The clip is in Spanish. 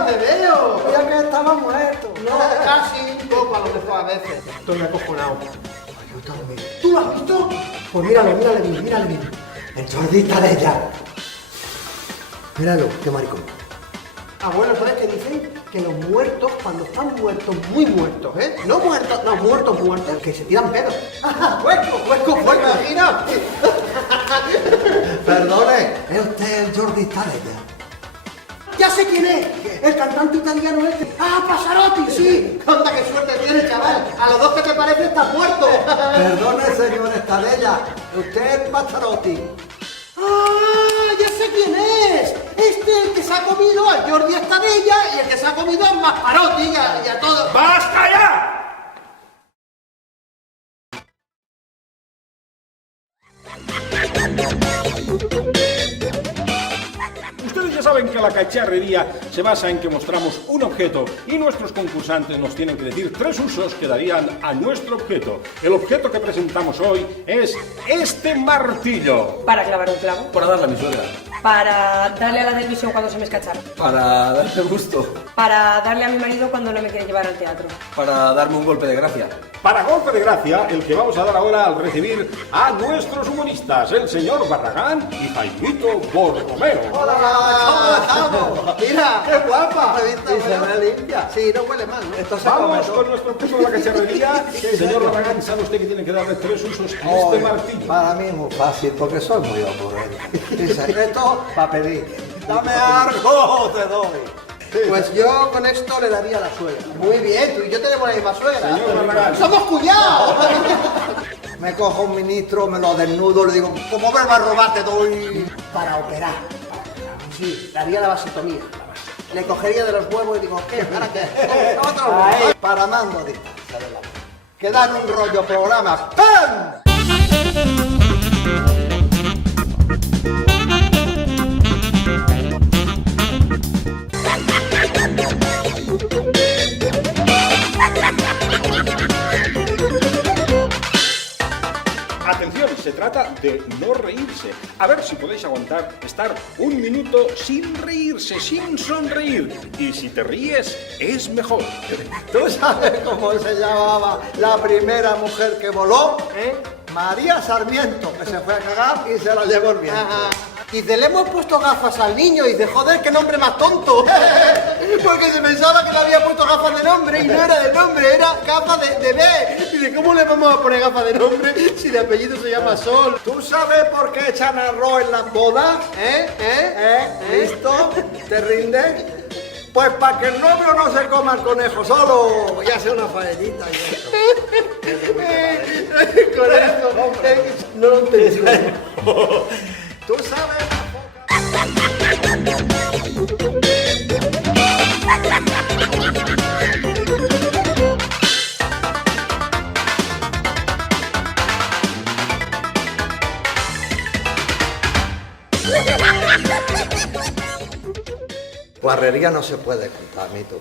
no te veo. Creía que estaba muerto. No, casi un poco a lo mejor a veces. Estoy acojonado. Yo también. ¿Tú lo has visto? Pues mírale bien. El Jordi Estadella. Míralo, qué maricón. Abuelo, ¿sabes qué dicen? Que los muertos, cuando están muertos, muy muertos, ¿eh? No muertos, no, muertos, que se tiran pedos. ¡Hueco! Imagina. Perdone, ¿es usted el Jordi Estadella? Ya sé quién es, el cantante italiano este. ¡Ah, Passarotti, sí! ¡Anda, qué suerte tienes, chaval! A los dos que te parece estás muerto. Perdone, señor Estadella, usted es Passarotti. ¡Ah, ya sé quién es! Este, el que se ha comido a Jordi Estadella y el que se ha comido a Masparotti y a todo. ¡Basta ya! Ustedes ya saben que la cacharrería se basa en que mostramos un objeto y nuestros concursantes nos tienen que decir 3 usos que darían a nuestro objeto. El objeto que presentamos hoy es este martillo. Para clavar un clavo. Para darle a mi suegra. Para darle a la televisión cuando se me escacharra. Para darle gusto. Para darle a mi marido cuando no me quiere llevar al teatro. Para darme un golpe de gracia. Para golpe de gracia, el que vamos a dar ahora al recibir a nuestros humoristas, el señor Barragán y Jaimito Borromeo. ¡Hola! ¿Cómo? Mira, qué guapa. Y se ve limpia. Sí, no huele mal, ¿no? Esto se Vamos come todo. con nuestro objeto de la cacharrería. Señor Barragán, ¿sabe usted que tiene que darle 3 usos a este martillo? Para mí es muy fácil, porque soy muy ocurrente. Dice, esto para pedir. Dame algo, te doy. Pues yo con esto le daría a la suegra. Muy bien, tú y yo tenemos la misma suegra. Señor Barragán. ¡Somos cuñados! Me cojo un ministro, me lo desnudo, le digo, como vuelva a robar te doy. Para operar. Sí, le haría la vasectomía. Le cogería de los huevos y digo, ¿qué? ¿Para qué? Otro huevo. Ahí, para mando a distancia de la. Que dan un rollo programa. ¡Pam! Atención, se trata de no reírse. A ver si podéis aguantar estar 1 minuto sin reírse, sin sonreír. Y si te ríes, es mejor. ¿Tú sabes cómo se llamaba la primera mujer que voló? María Sarmiento, que se fue a cagar y se la llevó el viento. Ajá. Dice, le hemos puesto gafas al niño. Y dice, joder, qué nombre más tonto. Porque se pensaba que le había puesto gafas de nombre y no era de nombre, era gafas de B. Dice, ¿cómo le vamos a poner gafas de nombre si de apellido se llama Sol? ¿Tú sabes por qué echan arroz en las bodas? ¿Listo? ¿Te rinde? Pues para que el novio no se coma el conejo solo, ya sea una faenita y eso. Con esto, no lo entendí. ¿Tú sabes? Guarrería no se puede contar, Mito.